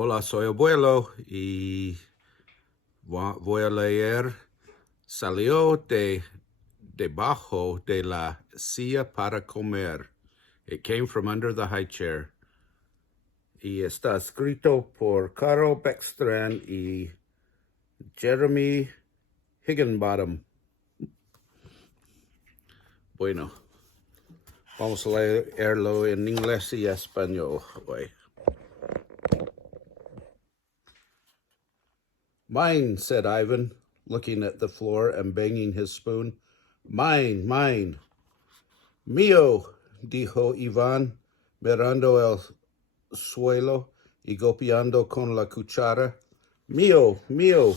Hola, soy abuelo y voy a leer Salió debajo de la silla para comer. It came from under the high chair. Y está escrito por Karl Beckstrand y Jeremy Higginbotham. Bueno, vamos a leerlo en inglés y español hoy. Mine, said Ivan, looking at the floor and banging his spoon. Mine, mine. Mío, dijo Iván, mirando el suelo y golpeando con la cuchara. Mío, mío.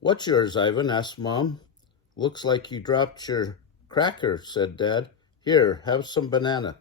What's yours, Ivan? Asked Mom. Looks like you dropped your cracker, said Dad. Here, have some banana.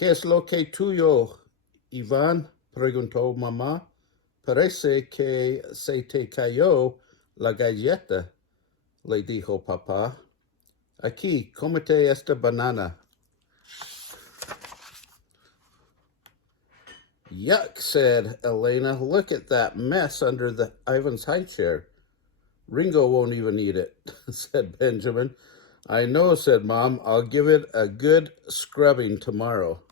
¿Qué es lo que tuyo, Iván? Preguntó Mamá. Parece que se te cayó la galleta, le dijo Papá. Aquí, cómete esta banana. Yuck, said Elena. Look at that mess under Ivan's high chair. Ringo won't even eat it, said Benjamin. I know, said Mom. I'll give it a good scrubbing tomorrow.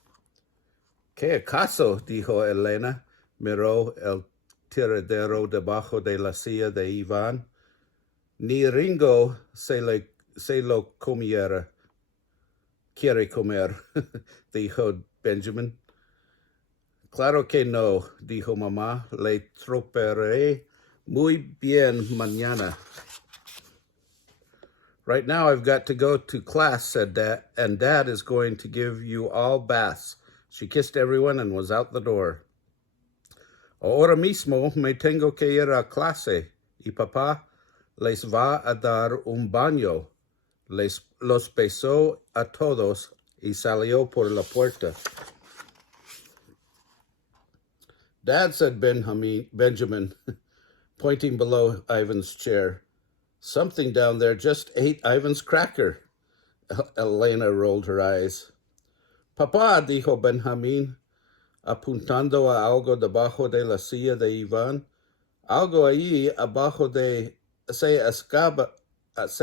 ¿Qué acaso? Dijo Elena. Miró el tiradero debajo de la silla de Iván. Ni Ringo se lo comiera. Quiere comer, dijo Benjamin. Claro que no, dijo Mamá. Le tropearé muy bien mañana. Right now I've got to go to class, said Dad, and Dad is going to give you all baths. She kissed everyone and was out the door. Ahora mismo me tengo que ir a clase, y Papá les va a dar un baño. Los besó a todos y salió por la puerta. Dad, said Benjamin, pointing below Ivan's chair. Something down there just ate Ivan's cracker. Elena rolled her eyes. Papá, dijo Benjamín, apuntando a algo debajo de la silla de Iván. Algo allí abajo se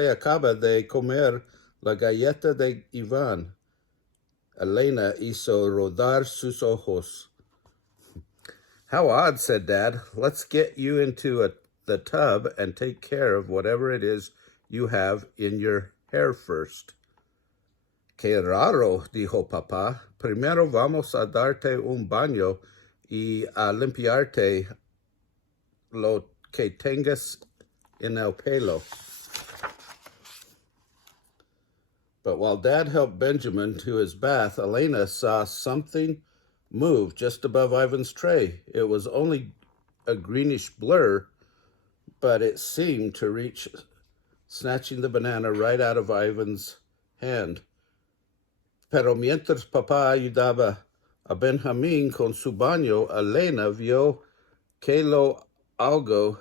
acaba de comer la galleta de Iván. Elena hizo rodar sus ojos. How odd, said Dad. Let's get you into the tub and take care of whatever it is you have in your hair first. Qué raro, dijo Papá. Primero vamos a darte un baño y a limpiarte lo que tengas en el pelo. But while Dad helped Benjamin to his bath, Elena saw something move just above Ivan's tray. It was only a greenish blur, but it seemed to reach, snatching the banana right out of Ivan's hand. Pero mientras Papá ayudaba a Benjamín con su baño, Elena vio que algo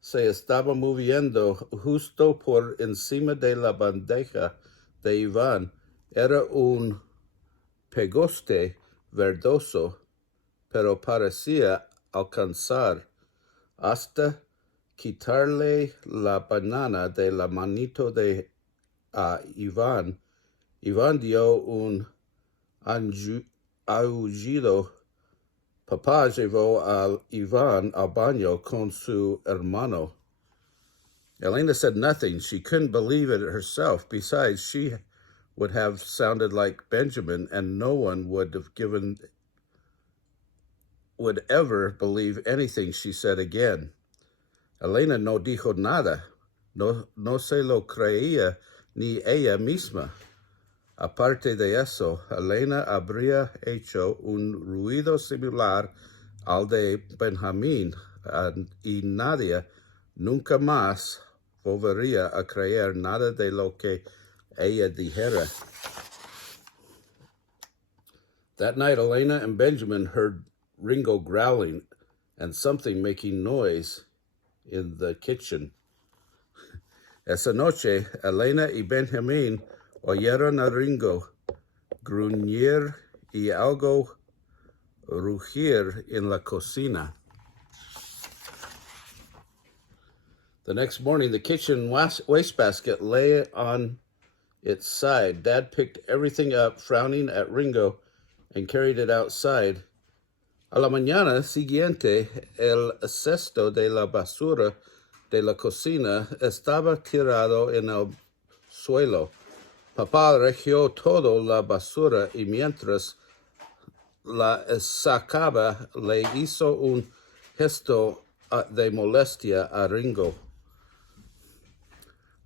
se estaba moviendo justo por encima de la bandeja de Iván. Era un pegoste verdoso, pero parecía alcanzar hasta quitarle la banana de la manito de Iván. Iván dio un aullido. Papá llevó a Iván al baño con su hermano. Elena said nothing. She couldn't believe it herself. Besides, she would have sounded like Benjamin, and no one would ever believe anything she said again. Elena no dijo nada. No se lo creía ni ella misma. Aparte de eso, Elena habría hecho un ruido similar al de Benjamín, y nadie nunca más volvería a creer nada de lo que ella dijera. That night, Elena and Benjamin heard Ringo growling and something making noise in the kitchen. Esa noche, Elena y Benjamín oyeron a Ringo gruñir y algo rugir en la cocina. The next morning, the kitchen wastebasket lay on its side. Dad picked everything up, frowning at Ringo, and carried it outside. A la mañana siguiente, el cesto de la basura de la cocina estaba tirado en el suelo. Papá recogió toda la basura y mientras la sacaba le hizo un gesto de molestia a Ringo.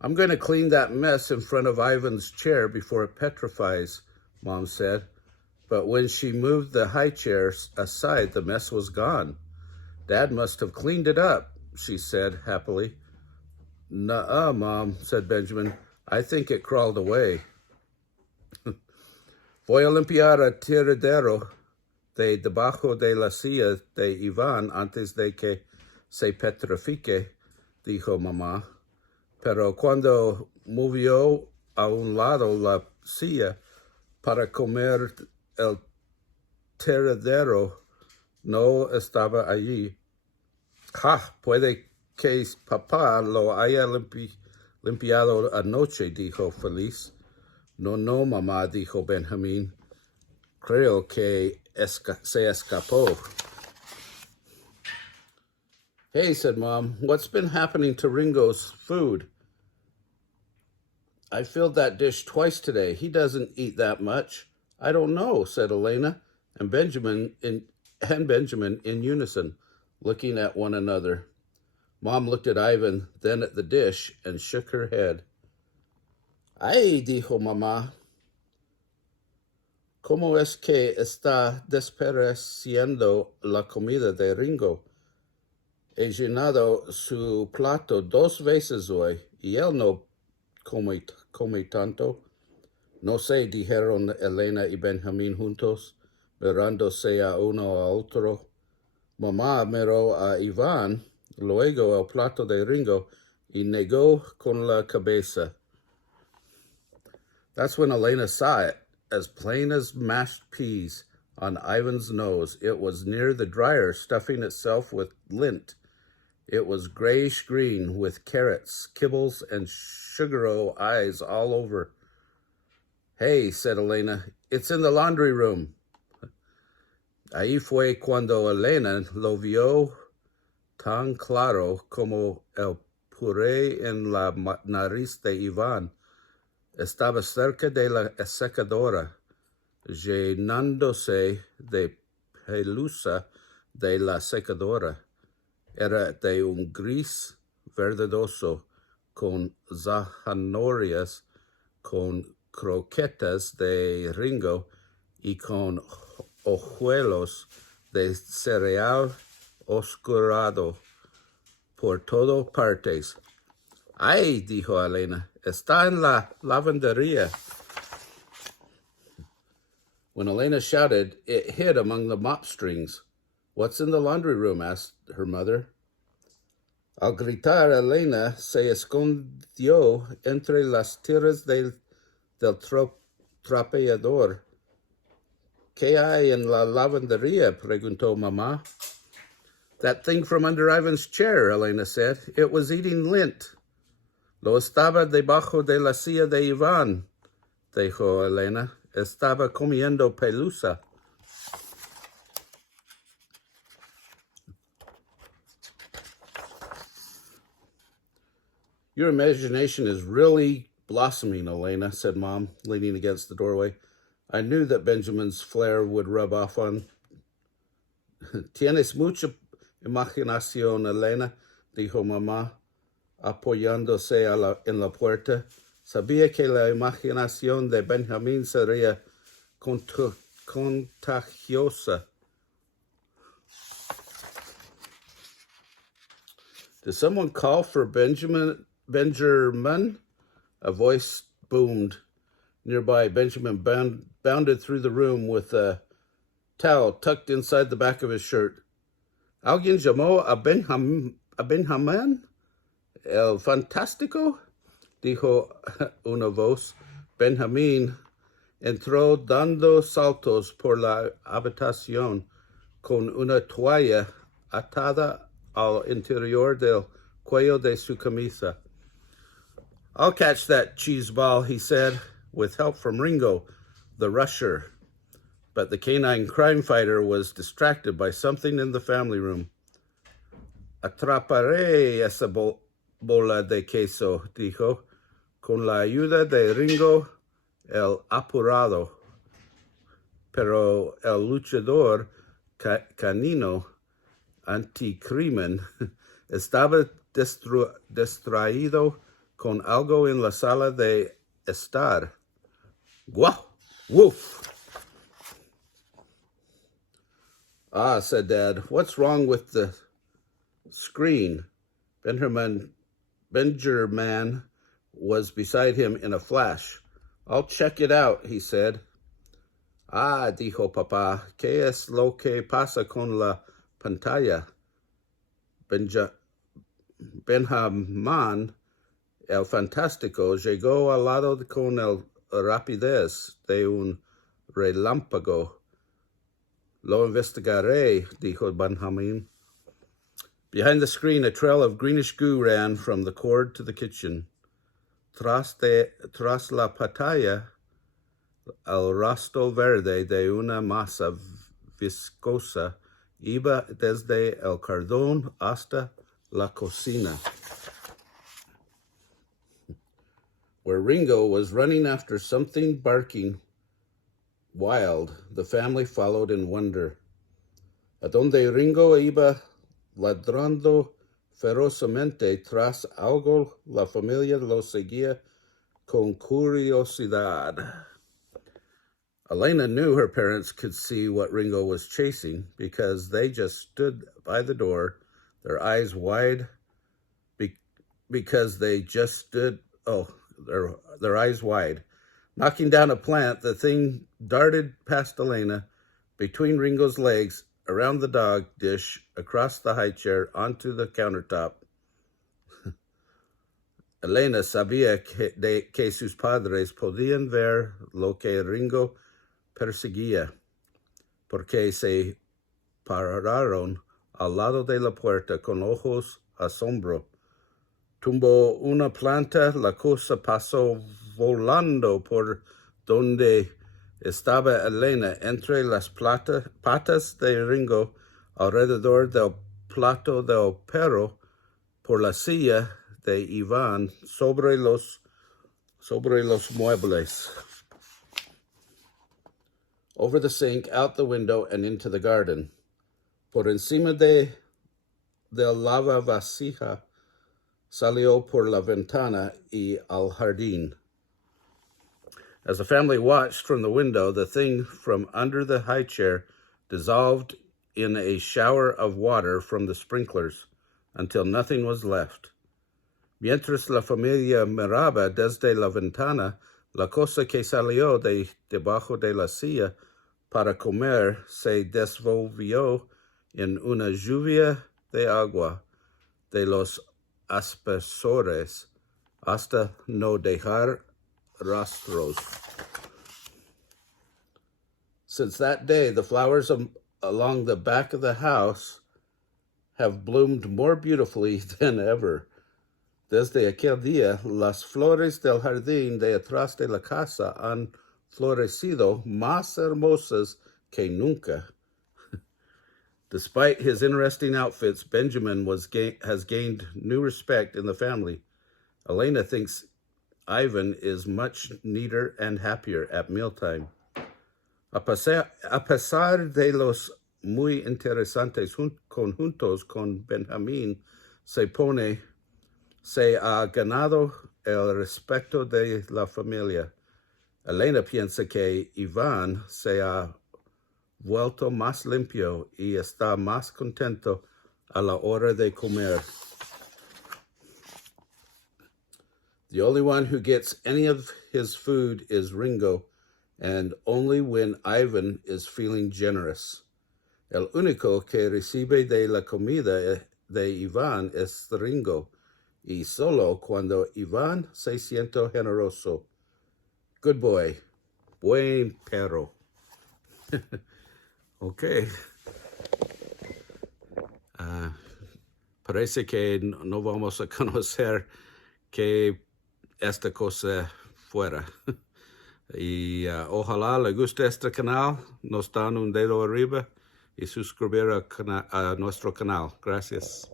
I'm going to clean that mess in front of Ivan's chair before it petrifies, Mom said. But when she moved the high chair aside, the mess was gone. Dad must have cleaned it up, she said happily. Nuh-uh, Mom, said Benjamin. I think it crawled away. Voy a limpiar el tiradero de debajo de la silla de Iván antes de que se petrifique, dijo mamá. Pero cuando movió a un lado la silla para comer el tiradero, no estaba allí. Puede que papá lo haya limpiado anoche, dijo Feliz. No, mamá, dijo Benjamín. Creo que se escapó. Hey, said Mom, what's been happening to Ringo's food? I filled that dish twice today. He doesn't eat that much. I don't know, said Elena and Benjamin in unison, looking at one another. Mom looked at Ivan, then at the dish, and shook her head. Ay, dijo mamá. ¿Cómo es que está desperdiciando la comida de Ringo? He llenado su plato 2 veces hoy y él no come tanto. No sé, dijeron Elena y Benjamín juntos, mirándose a uno a otro. Mamá miró a Iván, luego el plato de Ringo, y negó con la cabeza. That's when Elena saw it, as plain as mashed peas, on Ivan's nose. It was near the dryer, stuffing itself with lint. It was grayish-green, with carrots, kibbles, and sugaro eyes all over. Hey, said Elena, it's in the laundry room. Ahí fue cuando Elena lo vio tan claro como el puré en la nariz de Iván. Estaba cerca de la secadora, llenándose de pelusa de la secadora. Era de un gris verdoso, con zanahorias, con croquetas de Ringo y con hojuelos de cereal oscurado por todas partes. Ay, dijo Elena, está en la lavandería. When Elena shouted, it hid among the mop strings. What's in the laundry room? Asked her mother. Al gritar, Elena se escondió entre las tiras del trapeador. ¿Qué hay en la lavandería? Preguntó mamá. That thing from under Ivan's chair, Elena said. It was eating lint. Lo estaba debajo de la silla de Iván, dijo Elena. Estaba comiendo pelusa. Your imagination is really blossoming, Elena, said Mom, leaning against the doorway. I knew that Benjamin's flair would rub off on. Tienes mucha imaginación, Elena, dijo Mamá, apoyándose en la puerta. Sabía que la imaginación de Benjamín sería contagiosa. Did someone call for Benjamin? A voice boomed nearby. Benjamin bounded through the room with a towel tucked inside the back of his shirt. ¿Alguien llamó a Benjamin? El fantástico? Dijo una voz. Benjamín entró dando saltos por la habitación con una toalla atada al interior del cuello de su camisa. I'll catch that cheese ball, he said, with help from Ringo, the rusher. But the canine crime fighter was distracted by something in the family room. Atraparé esa bola de queso, dijo, con la ayuda de Ringo el apurado. Pero el luchador canino anticrimen estaba distraído con algo en la sala de estar. Guau! Woof! Ah, said Dad, what's wrong with the screen? Benjamin was beside him in a flash. I'll check it out, he said. Ah, dijo papá, ¿qué es lo que pasa con la pantalla? Benjamín, el fantástico, llegó al lado con el rapidez de un relámpago. Lo investigaré, dijo Benjamin. Behind the screen, a trail of greenish goo ran from the cord to the kitchen. Tras la pantalla, el rastro verde de una masa viscosa iba desde el cordón hasta la cocina, where Ringo was running after something barking wild. The family followed in wonder. Adonde Ringo iba ladrando ferozmente tras algo, la familia lo seguía con curiosidad. Elena knew her parents could see what Ringo was chasing because they just stood by the door, their eyes wide, their eyes wide. Knocking down a plant, the thing darted past Elena, between Ringo's legs, around the dog dish, across the high chair, onto the countertop. Elena sabía que sus padres podían ver lo que Ringo perseguía, porque se pararon al lado de la puerta con ojos asombro. Tumbó una planta, la cosa pasó volando por donde estaba Elena, entre las patas de Ringo, alrededor del plato del perro, por la silla de Iván, sobre los muebles. Over the sink, out the window, and into the garden. Por encima del lavavasija, salió por la ventana y al jardín. As the family watched from the window, the thing from under the high chair dissolved in a shower of water from the sprinklers until nothing was left. Mientras la familia miraba desde la ventana, la cosa que salió debajo de la silla para comer se desenvolvió en una lluvia de agua de los aspersores hasta no dejar rastros. Since that day, the flowers along the back of the house have bloomed more beautifully than ever. Desde aquel día, las flores del jardín de atrás de la casa han florecido más hermosas que nunca. Despite his interesting outfits, Benjamin has gained new respect in the family. Elena thinks Ivan is much neater and happier at mealtime. A pesar de los muy interesantes conjuntos con Benjamín, se ha ganado el respeto de la familia. Elena piensa que Iván se ha vuelto más limpio y está más contento a la hora de comer. The only one who gets any of his food is Ringo, and only when Ivan is feeling generous. El único que recibe de la comida de Iván es Ringo, y solo cuando Iván se siente generoso. Good boy. Buen perro. Ok. Parece que no vamos a conocer que esta cosa fuera. Y ojalá le guste este canal. Nos dan un dedo arriba y suscribir a nuestro canal. Gracias.